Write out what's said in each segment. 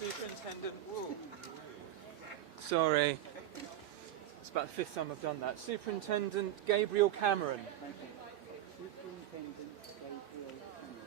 Superintendent, whoa. Sorry. It's about the 5th time I've done that. Superintendent Gabriel Cameron. Superintendent Gabriel Cameron.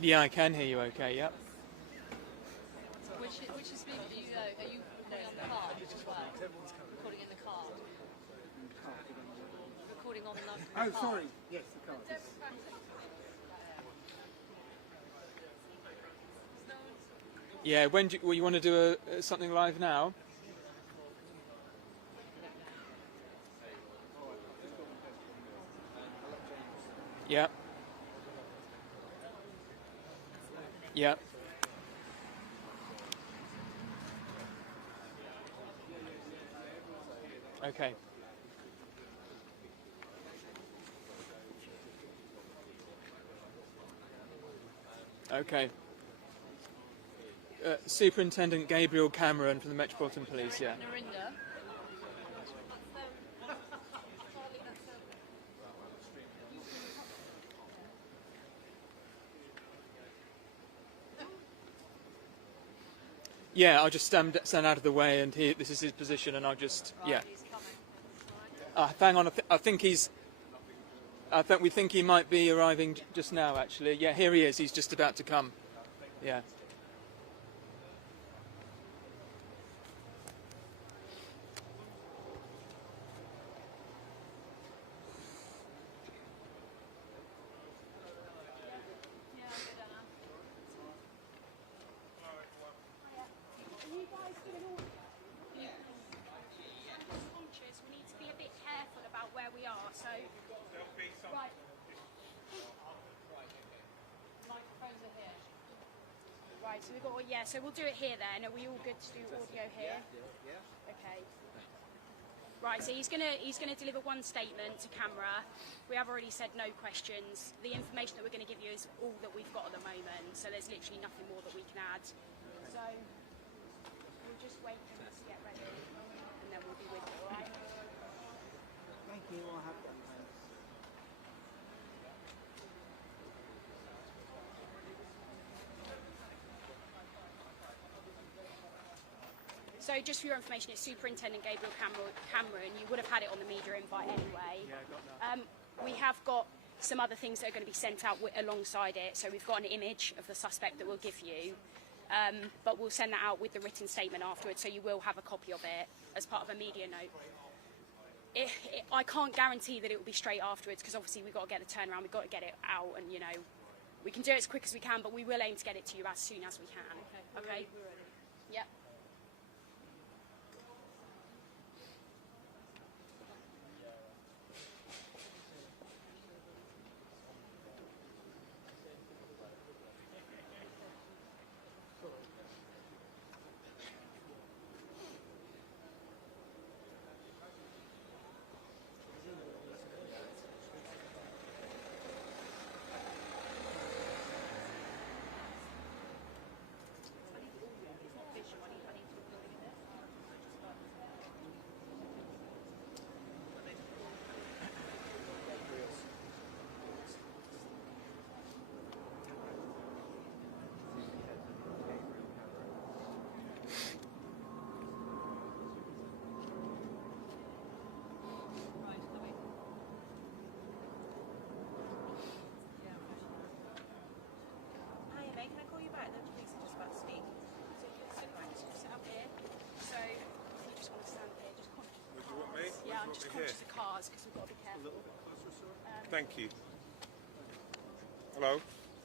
Yeah, I can hear you okay, yep. Which is being, are you recording on the card as well? Recording in the card? Recording on the card? Oh, sorry. Yes, the card. Yeah, when do you want to do something live now? Yeah. Yeah. Okay. Okay. Superintendent Gabriel Cameron from the Metropolitan Police, yeah. Narinda. Yeah, I'll just stand out of the way, and this is his position, and I'll just, Right, yeah. he's coming. Right. Hang on, we think he might be arriving just now, actually. Yeah, here he is. He's just about to come. Yeah. Yeah, I'll go down now. Conscious, we need to be a bit careful about where we are. So, right. Microphones are here. Right. So we've got. Yeah. So we'll do it here then. Are we all good to do audio here? Yeah. Okay. Right. So he's gonna deliver one statement to camera. We have already said no questions. The information that we're going to give you is all that we've got at the moment. So there's literally nothing more that we can add. So we'll just wait for him to get ready, and then we'll be with you. All right. Thank you. I'll have that. Thanks. So just for your information, it's Superintendent Gabriel Cameron. You would have had it on the media invite anyway. Yeah, I got that. We have got some other things that are going to be sent out alongside it. So we've got an image of the suspect that we'll give you. But we'll send that out with the written statement afterwards, so you will have a copy of it as part of a media note. I can't guarantee that it will be straight afterwards, because obviously we've got to get the turnaround, we've got to get it out, and you know, we can do it as quick as we can, but we will aim to get it to you as soon as we can. Okay? We're ready. Yep. Hi, mate. Can I call you back? The police are just about to speak. So you can sit back, just sit up here. So if you just want to stand here, just conscious. Would you want me? Yeah, I'm just conscious of cars because we've got to be careful. Thank you. Hello?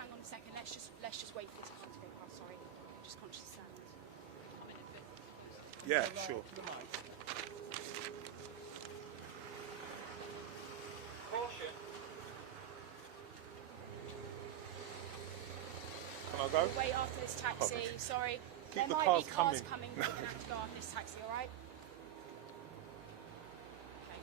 Hang on a second. Let's just wait for this car to go past. Sorry, just conscious of sound. Yeah, sure. Caution. Can I go? Wait after this taxi. Sorry, Keep there the might cars be cars coming. coming. We're gonna have to go after this taxi. All right. Okay.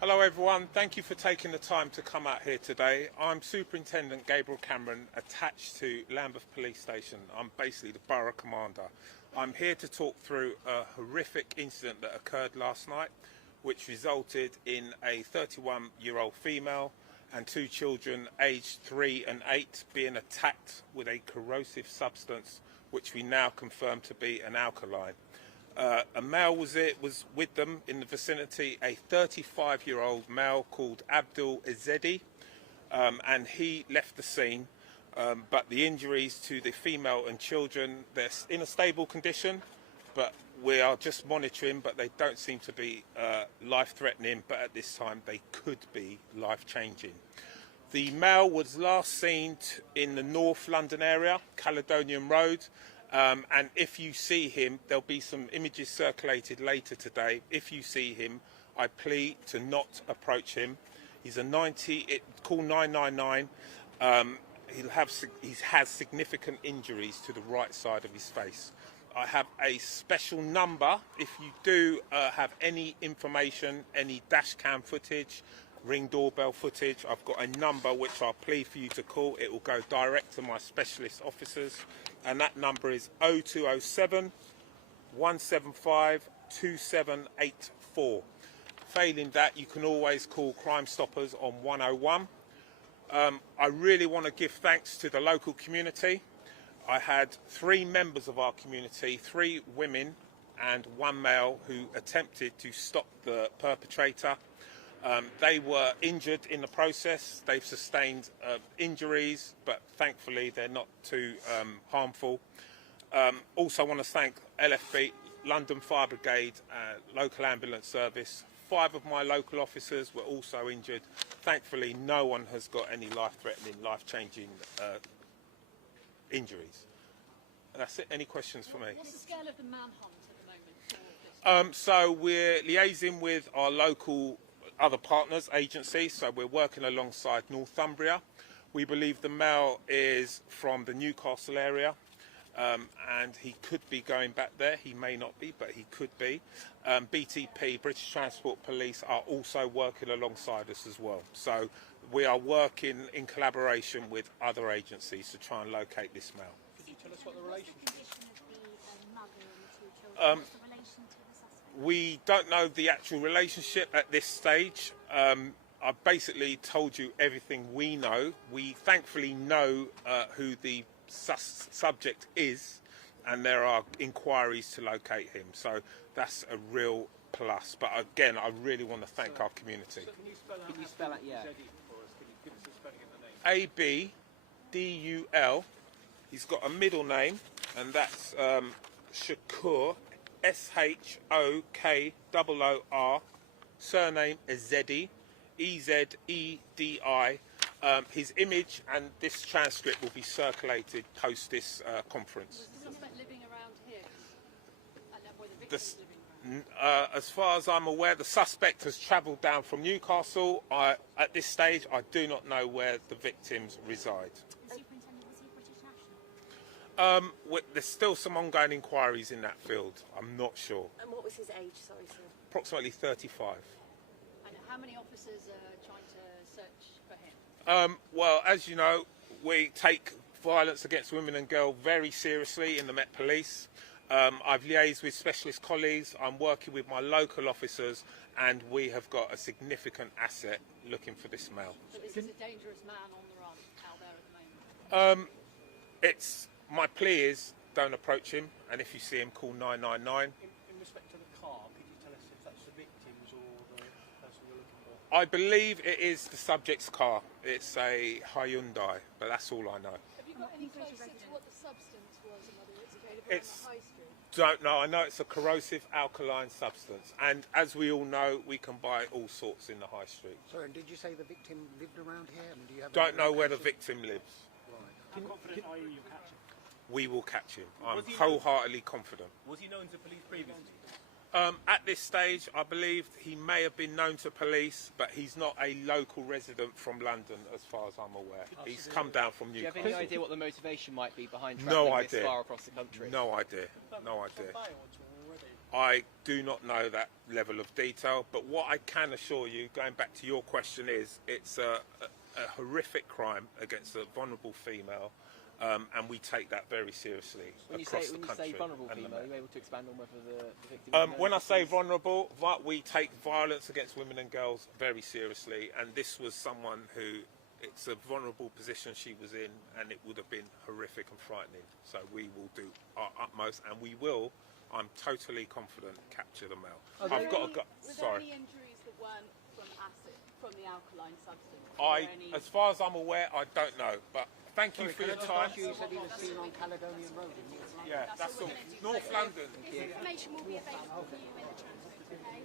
Hello everyone, thank you for taking the time to come out here today. I'm Superintendent Gabriel Cameron, attached to Lambeth Police Station. I'm basically the borough commander. I'm here to talk through a horrific incident that occurred last night, which resulted in a 31-year-old female and two children aged 3 and 8 being attacked with a corrosive substance, which we now confirm to be an alkaline. A male was with them in the vicinity, a 35-year-old male called Abdul Izedi, and he left the scene. But the injuries to the female and children, they're in a stable condition, but we are just monitoring, but they don't seem to be life-threatening, but at this time they could be life-changing. The male was last seen in the North London area, Caledonian Road. And if you see him, there'll be some images circulated later today. If you see him, I plead to not approach him. He's a 90, call 999. He has significant injuries to the right side of his face. I have a special number. If you do have any information, any dash cam footage, ring doorbell footage. I've got a number which I'll plead for you to call. It will go direct to my specialist officers, and that number is 0207 175 2784. Failing that, you can always call Crime Stoppers on 101. I really want to give thanks to the local community. I had 3 members of our community, 3 women and 1 male, who attempted to stop the perpetrator. They were injured in the process. They've sustained injuries, but thankfully they're not too harmful. Also want to thank LFB, London Fire Brigade, local ambulance service. 5 of my local officers were also injured. Thankfully, no one has got any life-threatening, life-changing injuries. And that's it. Any questions for me? What's the scale of the manhunt at the moment? So we're liaising with our local other partners, agencies. So we're working alongside Northumbria. We believe the male is from the Newcastle area. And he could be going back there. He may not be, but he could be. BTP, British Transport Police, are also working alongside us as well. So we are working in collaboration with other agencies to try and locate this male. Could you tell us what the relationship is? We don't know the actual relationship at this stage. I've basically told you everything we know. We thankfully know who the subject is, and there are inquiries to locate him, so that's a real plus. But again, I really want to thank our community. Can you spell out yeah? Abdul. He's got a middle name, and that's Shakur, Shokooor. Surname Ezedi, Ezedi. His image and this transcript will be circulated post this conference. Was the suspect living around here? And were the victims living around? As far as I'm aware, the suspect has travelled down from Newcastle. At this stage, I do not know where the victims reside. The superintendent, was he British national? There's still some ongoing inquiries in that field. I'm not sure. And what was his age? Sorry, sir. Approximately 35. And how many officers are trying to search for him? Well, as you know, we take violence against women and girls very seriously in the Met Police. I've liaised with specialist colleagues. I'm working with my local officers, and we have got a significant asset looking for this male. So this is a dangerous man on the run out there at the moment? It's my plea is don't approach him, and if you see him, call 999. In respect to the car, could you tell us if that's the victims or the person you're looking for? I believe it is the subject's car. It's a Hyundai, but that's all I know. Have you got any closer to what the substance was and whether it's available It's- on the high street? Don't know. I know it's a corrosive alkaline substance, and as we all know, we can buy all sorts in the high street. Sorry, and did you say the victim lived around here? And do you have Don't know where the victim lives. Right. How confident are you you'll catch him? We will catch him. I'm Was he- wholeheartedly confident. Was he known to police previously? At this stage, I believe he may have been known to police, but he's not a local resident from London, as far as I'm aware. He's come down from Do you have Newcastle. any idea what the motivation might be behind No travelling idea. this far across the country? No idea. No idea. Bail at all already? I do not know that level of detail, but what I can assure you, going back to your question, is it's a horrific crime against a vulnerable female, and we take that very seriously When you across say, the when country. you say vulnerable and the female, are Met. you able to expand on whether the victim... When I say vulnerable, we take violence against women and girls very seriously, and this was someone who, it's a vulnerable position she was in, and it would have been horrific and frightening. So we will do our utmost, and we will, I'm totally confident, capture the male. Was I've got a there sorry. any injuries that weren't from acid, from the alkaline substance? Were there any- As far as I'm aware, I don't know, but thank you for your time. You said he was seen on Caledonian Road in North London. Yeah, that's all. North London. This information will be available for you in the transcript, okay?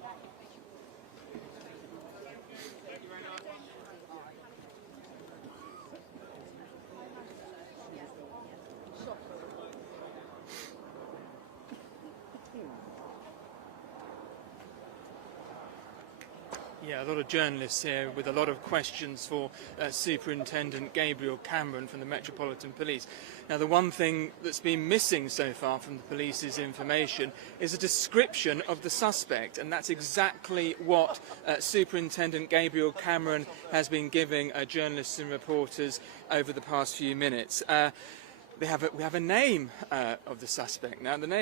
Yeah, a lot of journalists here with a lot of questions for Superintendent Gabriel Cameron from the Metropolitan Police. Now, the one thing that's been missing so far from the police's information is a description of the suspect, and that's exactly what Superintendent Gabriel Cameron has been giving journalists and reporters over the past few minutes. We have a name of the suspect now. The name